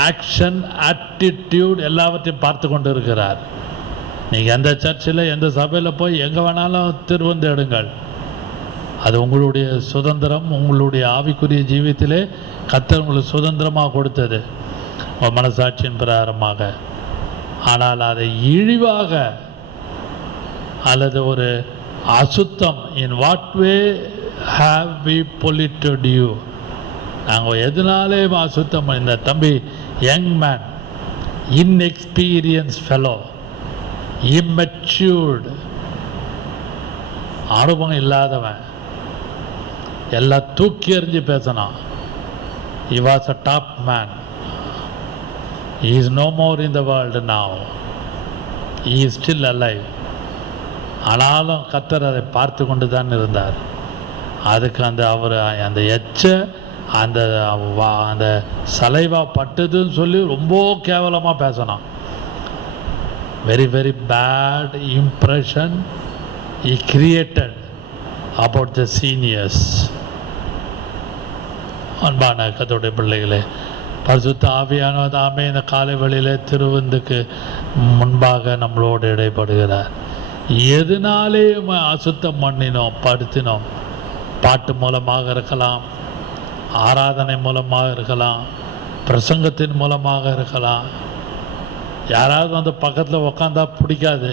ஆக்ஷன், ஆட்டிடியூட் எல்லாவற்றையும் பார்த்து கொண்டு இருக்கிறார். நீங்கள் எந்த சர்ச்சில் எந்த சபையில் போய் எங்கே வேணாலும் திருவிருந்து எடுங்கள். அது உங்களுடைய சுதந்திரம். உங்களுடைய ஆவிக்குரிய ஜீவியத்திலே கர்த்தர் உங்களுக்கு சுதந்திரமாக கொடுத்தது, உங்கள் மனசாட்சியின் பிரகாரமாக. ஆனால் அதை இழிவாக அல்லது ஒரு அசுத்தம், in what way have we polluted you, நாங்கள் எதனாலே அசுத்தம். இந்த தம்பி young man, inexperienced fellow, immatured, அனுபவம் இல்லாதவன், எல்லாம் தூக்கி எறிஞ்சு பேசினான். He was a top man. He is no more in the world now. He is still alive. ஆனாலும் கர்த்தர் அதை பார்த்து கொண்டு தான் இருந்தார். அதுக்கு அவர் அந்த எச்ச அந்த சலைவா பட்டதுன்னு சொல்லி ரொம்ப கேவலமாக பேசினான். Very very bad impression he created about the seniors. அன்பான கர்த்தருடைய பிள்ளைகளே, பரிசுத்த ஆவியானவர் தாமே இந்த காலை வேளையிலே திருவிருந்துக்கு முன்பாக நம்மளோடு இடைப்படுகிறார். எதனாலே அசுத்தம் பண்ணினோம், படுத்தினோம்? பாட்டு மூலமாக இருக்கலாம், ஆராதனை மூலமாக இருக்கலாம், பிரசங்கத்தின் மூலமாக இருக்கலாம். யாராவது வந்து பக்கத்தில் உக்காந்தா பிடிக்காது,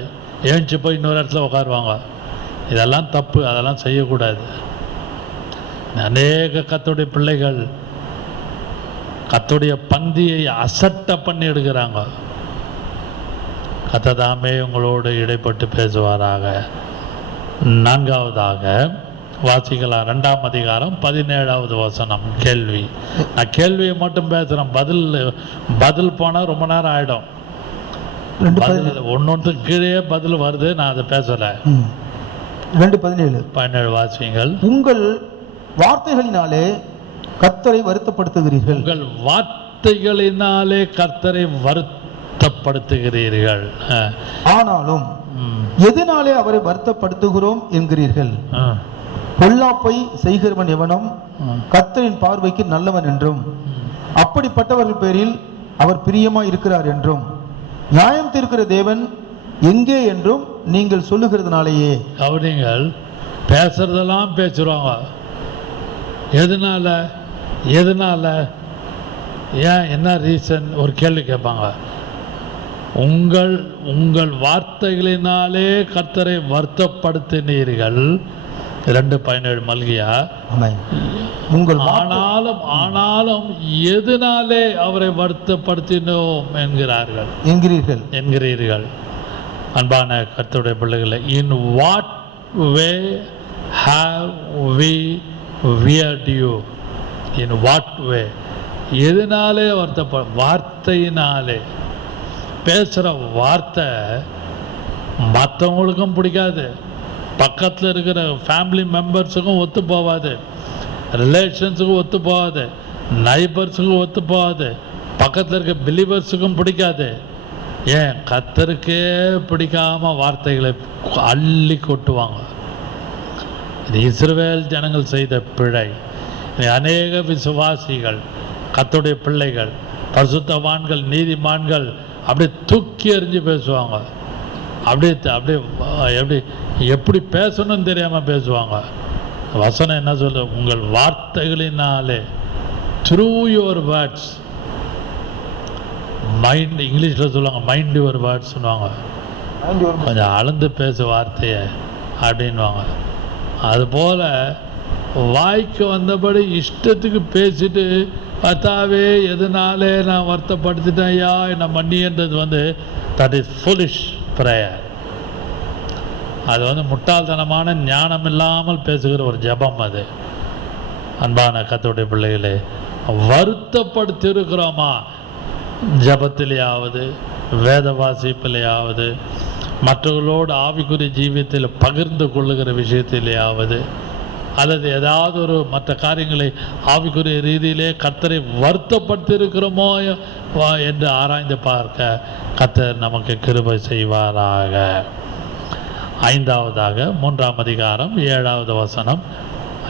ஏஞ்சி போய் இன்னொரு இடத்துல உட்காருவாங்க. இதெல்லாம் தப்பு, அதெல்லாம் செய்யக்கூடாது. அநேக கர்த்தருடைய பிள்ளைகள் கர்த்தருடைய பந்தியை அசட்டை பண்ணி எடுக்கிறாங்க. கர்த்தர் தாமே உங்களோடு இடைப்பட்டு பேசுவாராக. நான்காவதாக வாசிக்கலாம், 2ஆம் அதிகாரம் 17வது வசனம். கேள்வி. நான் கேள்வியை மட்டும் பேசுகிறேன், பதில் போனால் ரொம்ப நேரம் ஆகிடும். ஒன்னொன்று கீழே பதில் வருது, நான் அதை பேசலை. 2:17 வாசிங்கள். உங்கள் வார்த்தைகளினாலே கர்த்தரை வருத்தப்படுத்துகிறீர்கள். உங்கள் வார்த்தைகளினாலே கர்த்தரை வருத்தப்படுத்துகிறீர்கள். ஆனாலும் எதனாலே அவரை வருத்தப்படுத்துகிறோம் என்கிறீர்கள்? பொல்லாப்பை செய்கிறவன் எவனும் கர்த்தரின் பார்வைக்கு நல்லவன் என்றும், அப்படிப்பட்டவர்கள் பேரில் அவர் பிரியமாய் இருக்கிறார் என்றும், நியாயம் தீர்க்கிற தேவன் எங்கே என்றும் நீங்கள் சொல்லுகிறதுனாலேயே. அவர்கள் பேசுறதெல்லாம் பேசுவாங்க. எதனால ஏன், என்ன ரீசன்? ஒரு கேள்வி கேட்பாங்க. உங்கள் வார்த்தைகளினாலே கர்த்தரை வருத்தப்படுத்தினீர்கள். 2:17 மல்கியா. ஆனாலும் எதனாலே அவரை வருத்தப்படுத்தினோம் என்கிறீர்கள். அன்பான கர்த்தருடைய பிள்ளைகளை, in what way have we wearied you? In what way? எதனாலே வார்த்தையினாலே. பேசுகிற வார்த்தை மற்றவங்களுக்கும் பிடிக்காது, பக்கத்தில் இருக்கிற ஃபேமிலி மெம்பர்ஸுக்கும் ஒத்து போகாது, ரிலேஷன்ஸுக்கும் ஒத்து போகாது, நைபர்ஸுக்கும் ஒத்து போகாது, பக்கத்தில் இருக்க பிலீவர்ஸுக்கும் பிடிக்காது. ஏன் கர்த்தருக்கே பிடிக்காம வார்த்தைகளை அள்ளி கொட்டுவாங்க. இது இஸ்ரவேல் ஜனங்கள் செய்த பிழை. அநேக விசுவாசிகள், கர்த்தருடைய பிள்ளைகள், பரிசுத்தவான்கள், நீதிமான்கள் அப்படியே தூக்கி எறிஞ்சு பேசுவாங்க. அப்படியே எப்படி பேசணும்னு தெரியாமல் பேசுவாங்க. வசனம் என்ன சொல்ல, உங்கள் வார்த்தைகளினாலே, த்ரூ யுவர் வேர்ட்ஸ், மைண்ட், இங்கிலீஷில் சொல்லுவாங்க மைண்ட் யுவர் வேர்ட்ஸ் சொல்லுவாங்க, கொஞ்சம் அளந்து பேசு வார்த்தையை அப்படின்வாங்க. அதுபோல் வாய்க்கு வந்தபடி இஷ்டத்துக்கு பேசிட்டு, கர்த்தாவே எதனாலே நான் வருத்தப்படுத்திட்டேன் ஐயா என்னை மன்னின்றது தட் இஸ் ஃபுலிஷ் ப்ரேயர். அது முட்டாள்தனமான ஞானம் இல்லாமல் பேசுகிற ஒரு ஜெபம். அது அன்பான கர்த்தருடைய பிள்ளைகளே, வருத்தப்படுத்தி இருக்கிறோமா? ஜபத்திலேயாவது, வேத வாசிப்பிலேயாவது, மற்றவர்களோடு ஆவிக்குரிய ஜீவியத்தில் பகிர்ந்து கொள்ளுகிற விஷயத்திலேயாவது, அல்லது ஏதாவது ஒரு மற்ற காரியங்களை ஆவிக்குரிய ரீதியிலே கர்த்தரை வருத்தப்படுத்தி இருக்கிறோமோ என்று ஆராய்ந்து பார்க்க கர்த்தர் நமக்கு கிருபை செய்வாராக. 5ஆவதாக 3ஆம் அதிகாரம் 7வது வசனம்.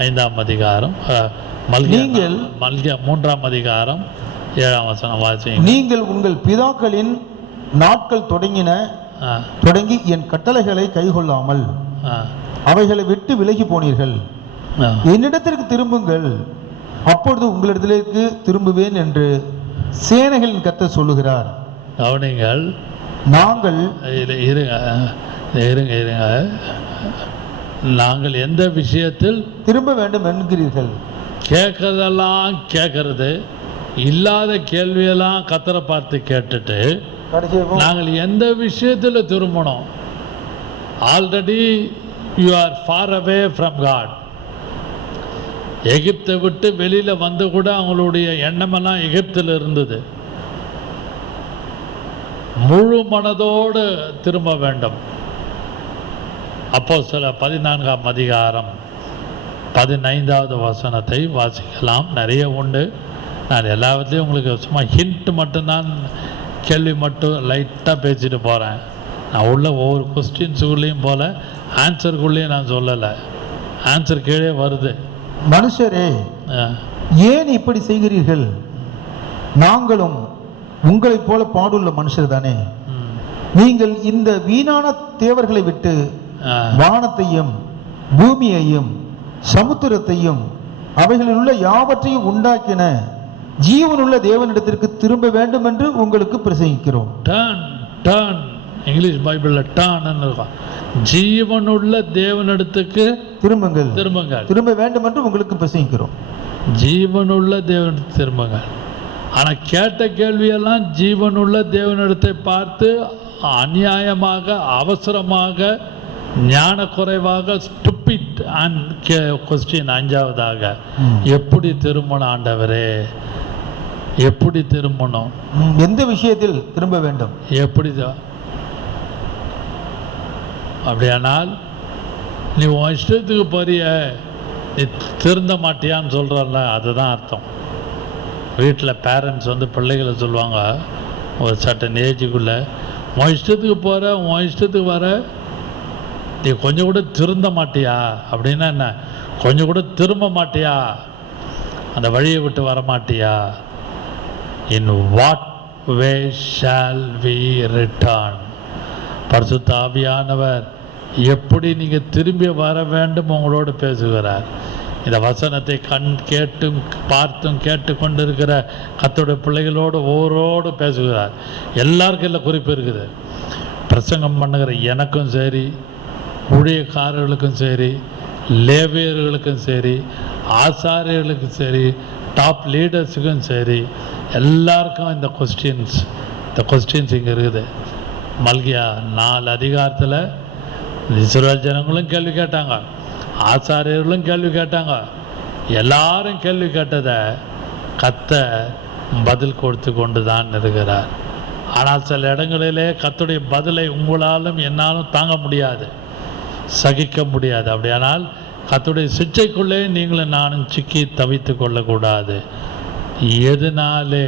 5ஆம் அதிகாரம் மல்கியா 3ஆம் அதிகாரம் 7ஆம் வசனம் வாசிங்க. நீங்கள் உங்கள் பிதாக்களின் நாட்கள் தொடங்கி என் கட்டளைகளை கைக்கொள்ளாமல் அவைகளை விட்டு விலகி போனீர்கள். என்னிடத்திற்கு திரும்புங்கள், அப்பொழுது உங்களிடத்திற்கு திரும்புவேன் என்று சேனைகளின் கர்த்தர் சொல்லுகிறார். கவனிங்கள், நாங்கள் இருங்க நாங்கள் எந்த விஷயத்தில் திரும்ப வேண்டும் என்கிறீர்கள்? கேட்கறதெல்லாம் கேட்கறது, இல்லாத கேள்வியெல்லாம் கர்த்தரை பார்த்து கேட்டுட்டு நாங்கள் எந்த விஷயத்தில் திரும்பணும்? Already you are far away from God. எகிப்தை விட்டு வெளியில் வந்து கூட அவங்களுடைய எண்ணமெல்லாம் எகிப்தில் இருந்தது. முழு மனதோடு திரும்ப வேண்டும். அப்போஸ்தலர் 14ஆம் அதிகாரம் 15வது வசனத்தை வாசிக்கலாம். நிறைய உண்டு, நான் எல்லாத்துலேயும் உங்களுக்கு சும்மா ஹிண்ட் மட்டும்தான், கேள்வி மட்டும் லைட்டாக பேசிட்டு போகிறேன். நான் உள்ள ஒவ்வொரு கொஸ்டின்ஸுக்குள்ளேயும் போல ஆன்சருக்குள்ளேயும் நான் சொல்லலை. ஆன்சர் கீழே வருது. மனுஷரே, ஏன் இப்படி செய்கிறீர்கள்? நாங்களும் உங்களைப் போல பாடுள்ள மனுஷர் தானே. நீங்கள் இந்த வீணான தேவர்களை விட்டு வானத்தையும் பூமியையும் சமுத்திரத்தையும் அவைகளில் உள்ள யாவற்றையும் உண்டாக்கின ஜீவனுள்ள தேவனிடத்திற்கு திரும்ப வேண்டும் என்று உங்களுக்கு பிரசங்கிக்கிறோம். இங்கிலீஷ் பைபிளில் டர்ன் இருக்கும். ஜீவனுள்ள தேவனிடத்துக்கு திரும்புங்கள், திரும்ப வேண்டும் என்று உங்களுக்கு பிரசங்கிக்கிறோம். ஜீவனுள்ள தேவனிடத்துக்கு திரும்புங்கள். ஆனால் கேட்ட கேள்வியெல்லாம் ஜீவனுள்ள தேவனிடத்தை பார்த்து அநியாயமாக, அவசரமாக, ஞான குறைவாக, ஸ்டூபிட் அண்ட் கொஸ்டின். 5ஆவதாக, எப்படி திரும்பணும் ஆண்டவரே? எப்படி திரும்பணும்? எந்த விஷயத்தில் திரும்ப வேண்டும்? எப்படி? அப்படியானால் நீ உன் இஷ்டத்துக்கு போறிய, நீ திருந்த மாட்டியான்னு சொல்கிறல்ல, அதுதான் அர்த்தம். வீட்டில் பேரண்ட்ஸ் பிள்ளைகளை சொல்லுவாங்க, ஒரு சர்டன் ஏஜுக்குள்ளே, உன் இஷ்டத்துக்கு போகிற, உன் இஷ்டத்துக்கு வர, நீ கொஞ்சம் கூட திருந்த மாட்டியா? அப்படின்னா என்ன? கொஞ்சம் கூட திரும்ப மாட்டியா? அந்த வழியை விட்டு வர மாட்டியா? In what way shall we return? பரிசுத்த ஆவியானவர் எப்படி நீங்கள் திரும்பி வர வேண்டும் உங்களோடு பேசுகிறார். இந்த வசனத்தை கேட்டும் பார்த்தும் கேட்டு கொண்டு இருக்கிற கர்த்தருடைய பிள்ளைகளோடு ஒவ்வொருவரோடு பேசுகிறார். எல்லாருக்கும் இல்லை குறிப்பு இருக்குது. பிரசங்கம் பண்ணுகிற எனக்கும் சரி, ஊழியக்காரர்களுக்கும் சரி, லேவியர்களுக்கும் சரி, ஆசாரியர்களுக்கும் சரி, டாப் லீடர்ஸுக்கும் சரி, எல்லாருக்கும் இந்த கொஸ்டின்ஸ் இங்கே இருக்குது. மல்கியா 4 அதிகாரத்தில் இஸ்ரவேல் ஜனங்களும் கேள்வி கேட்டாங்க, ஆசாரியர்களும் கேள்வி கேட்டாங்க. எல்லாரும் கேள்வி கேட்டதை கர்த்தர் பதில் கொடுத்து கொண்டு தான் இருக்கிறார். ஆனால் சில இடங்களிலே கர்த்தருடைய பதிலை உங்களாலும் என்னாலும் தாங்க முடியாது, சகிக்க முடியாது. அப்படியானால் கர்த்தருடைய சிட்சைக்குள்ளே நீங்களும் நானும் சிக்கி தவித்து கொள்ளக்கூடாது. எதனாலே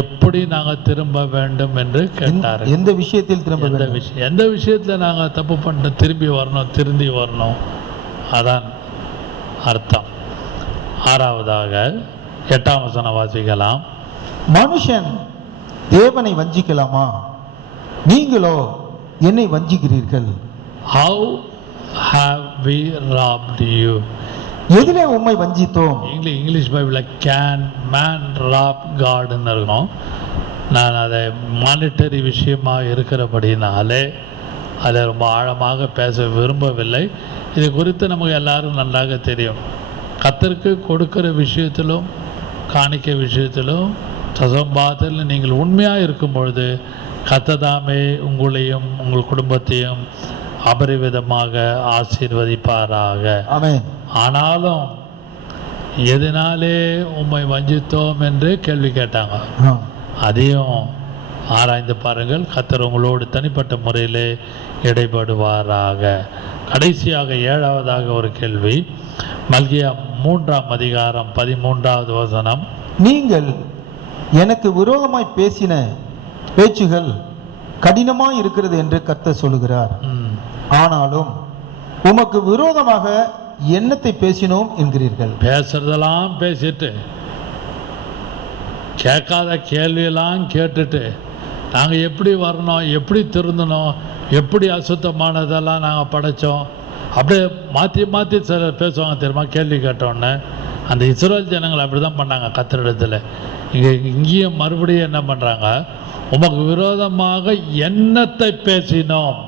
எப்படி நாங்கள் திரும்ப வேண்டும் என்று கேட்டார். எந்த விஷயத்தில் திரும்ப வேண்டும்? எந்த விஷயத்தில் நாங்கள் தப்பு பண்ண திரும்பி வரணும், திருந்தி வரணும், அதான் அர்த்தம். 6வதாக 8ஆம் வசனம் வாசிக்கலாம். மனுஷன் தேவனை வஞ்சிக்கலாமா? நீங்களோ என்னை வஞ்சிக்கிறீர்கள். How have we robbed you? எதிலே உம்மை வஞ்சித்தோம்? இங்கிலீஷ் பைபிளில் கேன் மேன் ராப் காட்னு இருக்கும். நான் அதை மானிட்டரி விஷயமாக இருக்கிறபடினாலே அதை ரொம்ப ஆழமாக பேச விரும்பவில்லை. இது குறித்து நமக்கு எல்லாரும் நன்றாக தெரியும். கர்த்தருக்கு கொடுக்கிற விஷயத்திலும் காணிக்க விஷயத்திலும் தசம்பாதத்தில் நீங்கள் உண்மையாக இருக்கும் பொழுது கர்த்ததாமே உங்களையும் உங்கள் குடும்பத்தையும் அபரிவிதமாக ஆசீர்வதிப்பாராக. ஆமென். ஆனாலும் எதனாலே உம்மை வஞ்சித்தோம் என்று கேள்வி கேட்டாங்க. அதையும் ஆராய்ந்து பாருங்கள். கர்த்தர் உங்களோடு தனிப்பட்ட முறையிலே இடைபடுவாராக. கடைசியாக 7வதாக ஒரு கேள்வி. மல்கியா 3ஆம் அதிகாரம் 13வது வசனம். நீங்கள் எனக்கு விரோதமாய் பேசின பேச்சுகள் கடினமாய் இருக்கிறது என்று கர்த்தர் சொல்லுகிறார். ஆனாலும் உமக்கு விரோதமாக என்னத்தை பேசினோம் என்கிறீர்கள். பேசுறதெல்லாம் பேசிட்டு கேட்காத கேள்வியெல்லாம் கேட்டுட்டு நாங்கள் எப்படி வரணும், எப்படி திருந்தணும், எப்படி அசுத்தமானதெல்லாம் நாங்கள் படைத்தோம், அப்படியே மாற்றி மாற்றி சில பேசுவாங்க தெரியுமா? கேள்வி கேட்டோன்னே அந்த இஸ்ரவேல் ஜனங்கள் அப்படி தான் பண்ணாங்க கர்த்தரிடத்தில். இங்கேயும் மறுபடியும் என்ன பண்ணுறாங்க? உமக்கு விரோதமாக என்னத்தை பேசினோம்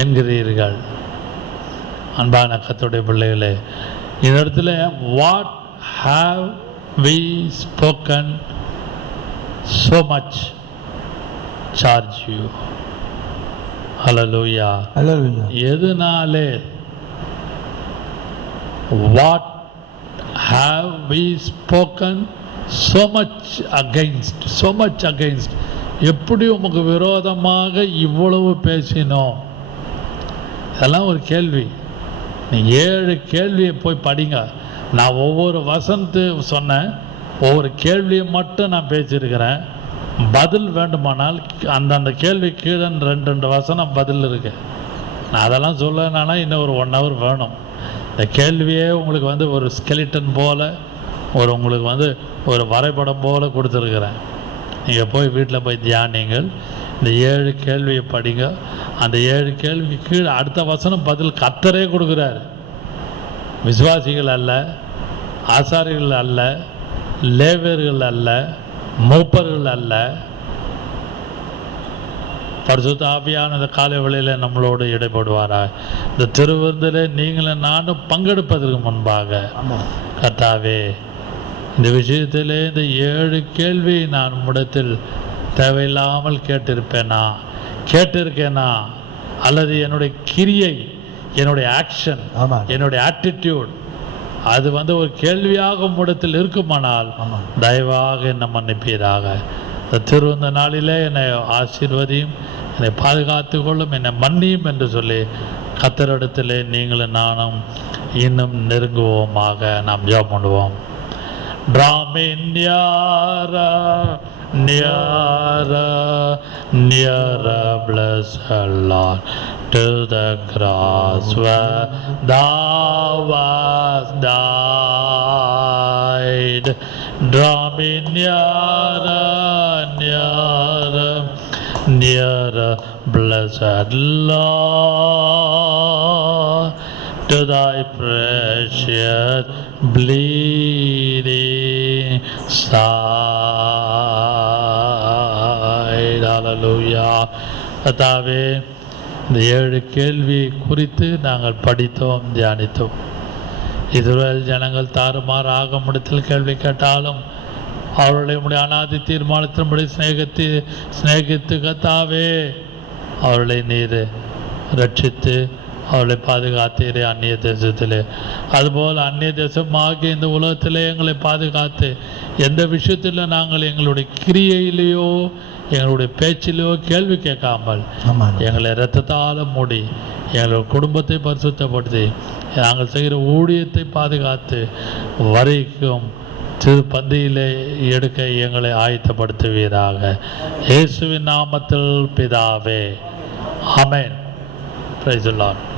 என்கிறீர்கள். அன்பான கர்த்தருடைய பிள்ளைகளே, இந்த இடத்துல what have we spoken so much charge you. Hallelujah. Hallelujah. எதனாலே? what have we spoken so much against எப்படி உமக்கு விரோதமாக இவ்வளவு பேசினோம்? இதெல்லாம் ஒரு கேள்வி. நீ 7 கேள்வியை போய் படிங்க. நான் ஒவ்வொரு வசனத்து சொன்னேன், ஒவ்வொரு கேள்வியை மட்டும் நான் பேசியிருக்கிறேன். பதில் வேண்டுமானால் அந்தந்த கேள்வி கீழே 2 வசனம் பதில் இருக்கு. நான் அதெல்லாம் சொல்லனா இன்னும் ஒரு 1 hour வேணும். இந்த கேள்வியே உங்களுக்கு ஒரு ஸ்கெலிட்டன் போல் உங்களுக்கு ஒரு வரைபடம் போல் கொடுத்துருக்குறேன். நீங்கள் போய் வீட்டில் போய் தியானிங்கள். இந்த 7 கேள்வியை படிங்க. அந்த 7 கேள்விக்கு கீழே அடுத்த வசனம் பதில் கர்த்தரே கொடுக்குறாரு. விசுவாசிகள் அல்ல, ஆசாரிகள் அல்ல, லேவியர்கள் அல்ல, மூப்பர்கள் அல்ல. பரிசுத்த ஆவியான இந்த காலை வேளையில் நம்மளோடு இடைப்படுவாரா? இந்த திருவிருந்திலே நீங்களும் நானும் பங்கெடுப்பதற்கு முன்பாக கர்த்தாவே, இந்த விஷயத்திலே இந்த 7 கேள்வி நான் உம்மிடத்தில் தேவையில்லாமல் கேட்டிருக்கேனா அல்லது என்னுடைய கிரியை, என்னுடைய ஆக்ஷன், என்னுடைய ஆட்டிடியூட் அது ஒரு கேள்வியாக உம்மிடத்தில் இருக்குமானால் தயவாக என்னை மன்னிப்பீராக. இந்த திருவந்த நாளிலே என்னை ஆசீர்வதியும், என்னை பாதுகாத்து கொள்ளும், என்னை மன்னியும் என்று சொல்லி கர்த்தரிடத்திலே நீங்களும் நானும் இன்னும் நெருங்குவோமாக. நாம் ஜெபம் பண்ணுவோம். Draw me nearer, blessed Lord, to the cross where thou wast died. Draw me nearer, blessed Lord, to thy precious bleeding side. Hallelujah. கர்த்தாவே, இந்த 7 கேள்வி குறித்து நாங்கள் படித்தோம், தியானித்தோம். இஸ்ரவேல் ஜனங்கள் தாறுமாறாக முடித்தில் கேள்வி கேட்டாலும் அவர்களை உடைய அநாதி தீர்மானத்தின்படி சிநேகித்து கர்த்தாவே அவர்களை நீர் ரட்சித்து அவளை பாதுகாத்தீரே அந்நிய தேசத்திலே. அதுபோல் அந்நிய தேசமாகிய இந்த உலகத்திலே எங்களை பாதுகாத்து எந்த விஷயத்தில் நாங்கள் எங்களுடைய கிரியையிலேயோ எங்களுடைய பேச்சிலேயோ கேள்வி கேட்காமல் எங்களை இரத்தத்தால் மூடி எங்களுடைய குடும்பத்தை பரிசுத்தப்படுத்தி நாங்கள் செய்கிற ஊழியத்தை பாதுகாத்து வரைக்கும் திரு பந்தியிலே எடுக்க எங்களை ஆயத்தப்படுத்துவீராக. இயேசுவின் நாமத்தில் பிதாவே, ஆமென். Praise the Lord.